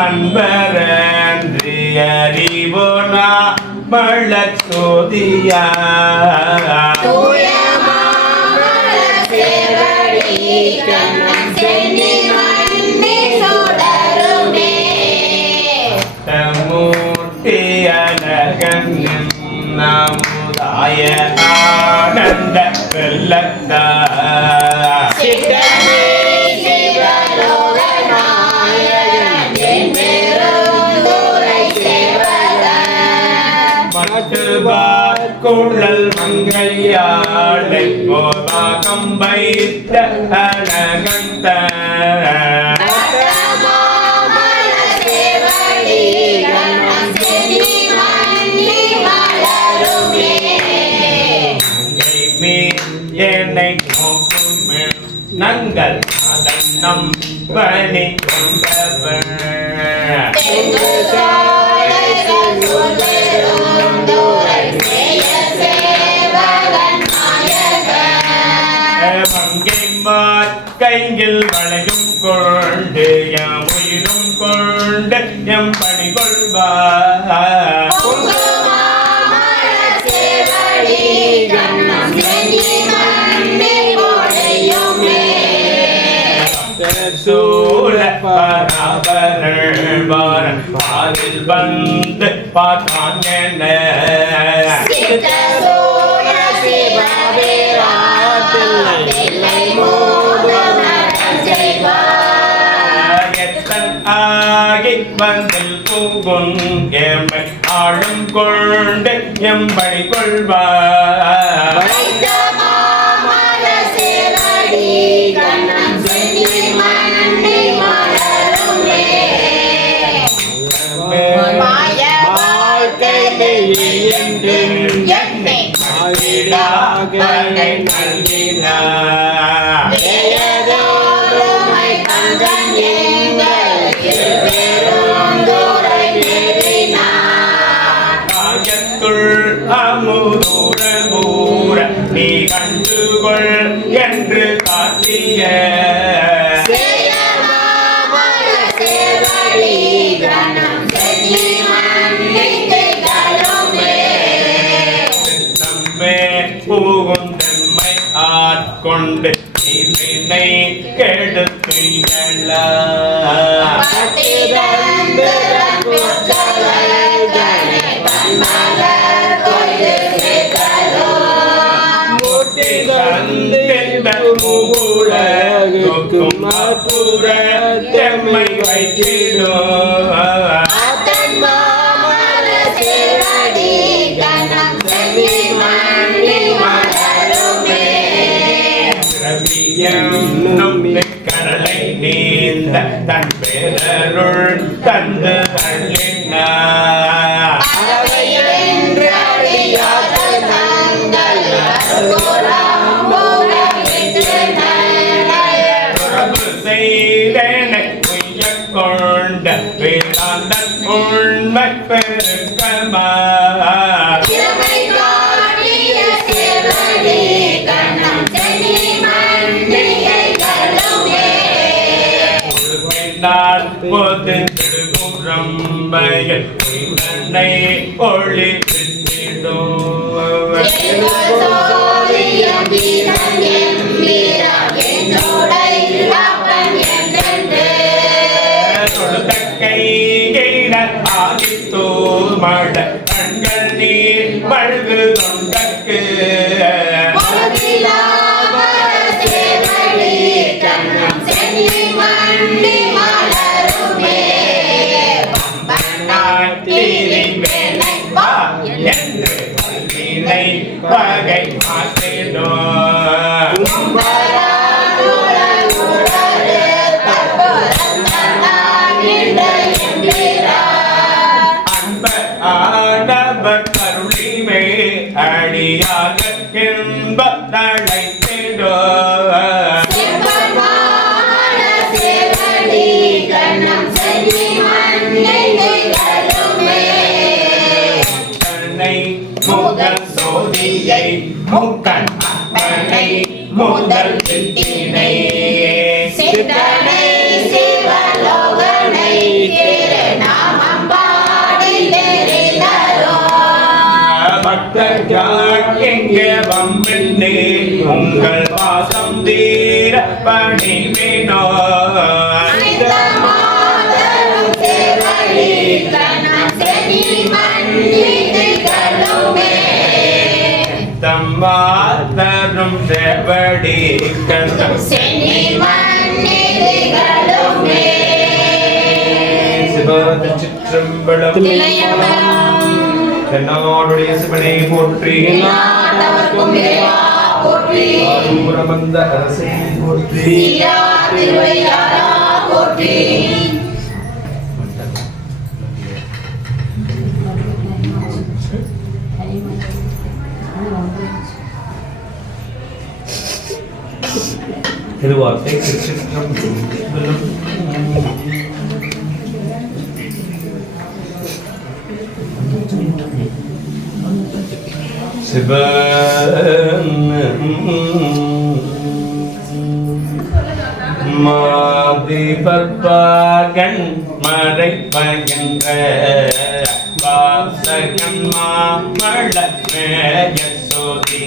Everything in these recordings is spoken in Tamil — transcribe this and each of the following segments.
அன்பரன்று அறிவோனா மழச்சோதியா நமுதாய ஆனந்த வெள்ளத்த குழல் மங்கையாளை போதாகம் வைத்த அழகந்த என்னை நோக்கும் நங்கள் அதன் நம்பனை கொண்டவன் கையில் வளையும் கொண்டு எம் உயிரும் கொண்டு எம் பணி கொள்வார் சூழ பராபரன் பாரில் வந்து பார்த்தான் என்ன ஆகி வந்தில் பூங்குன் எம்மை ஆளும் கொண்டு எம்படி கொள்வார் அமுதூர ஊர நீ கண்டுகொள் என்று காட்டிய பூகுந்தன்மை ஆட்கொண்டு நீரினை கெடுத்துள்ள தெம்மை வைத்திடும் கடலை நீந்த தன் பேரருள் தந்து அள்ளினார் செய்தனை உய்ய கொண்ட வேதாந்த உண்மை பெருக்கமா பொதும் ரம்பையில் தன்னை ஒளி கையிட ஆதித்தோ மட கண்கள் நீர் பழுது தொண்டக்கு என்று வகை மாற்றினோ அன்ப ஆடவ கருளிமே அடியாக என்ப தழைத்திடோ முதல் சோதியை முக்கண் அப்பனை முதல் சித்தினை சித்தனை சிவலோகனை எங்கே வம்பெண்ணே உங்கள் வாசம் தீர பணிமேனோ தம்மாத்தரும் செவடி கந்தம் சிவாத சிற்றம்பலம் என்னோடைய சிவனை போற்றி ஆரூரமந்த அரசை போற்றி திருவார்த்தை சிற்றம்பலம் சிவ மாதி பற்பகன் மறை பகின்ற வாசகன் மாமள மேய சோதி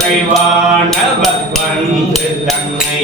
குறைவானவர் வந்து தன்னை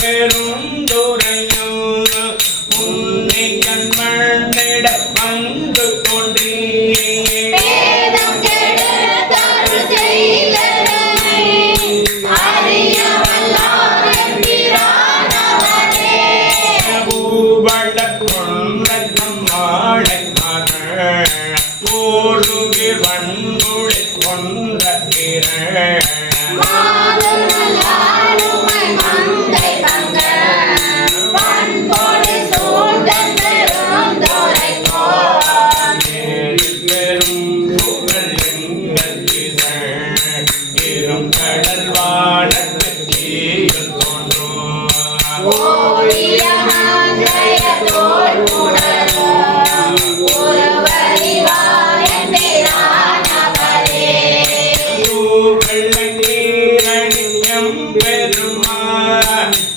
பெருந்துரையும் உன்னை கண்மண்ணிட வந்து கொண்டே வன்புளை கொன்ற கடல் வாழத்து தோன்றும்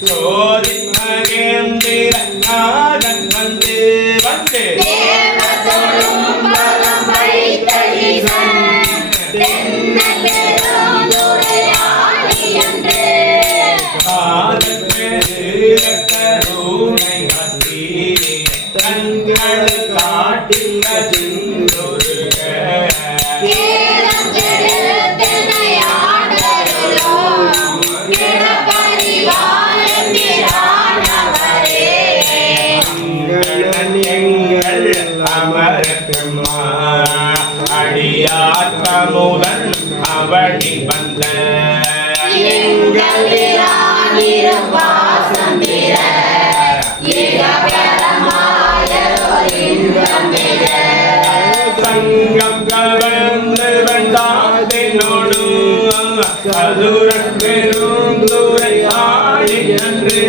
சோதி மகேந்திர நாதன் வந்து வந்து கருணை காட்டி தங்கள் காட்டில் அமரமா அடியாத்மமுதன் அவனி வந்த சங்கம் கவர்ந்து வந்தாதினோடு சதுரன் பெருந்துரை ஆடி என்று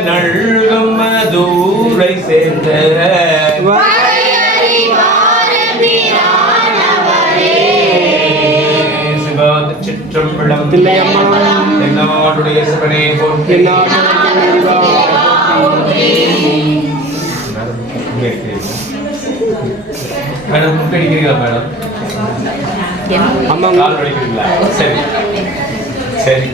நல்கும் மதுரை சேர்ந்த சிற்றம்பலம் என்னுடைய சிவனை போற்றி மேடம் முட்டை அடிக்கிறீங்களா மேடம் கால் அடிக்கிறீங்களா சரி சரி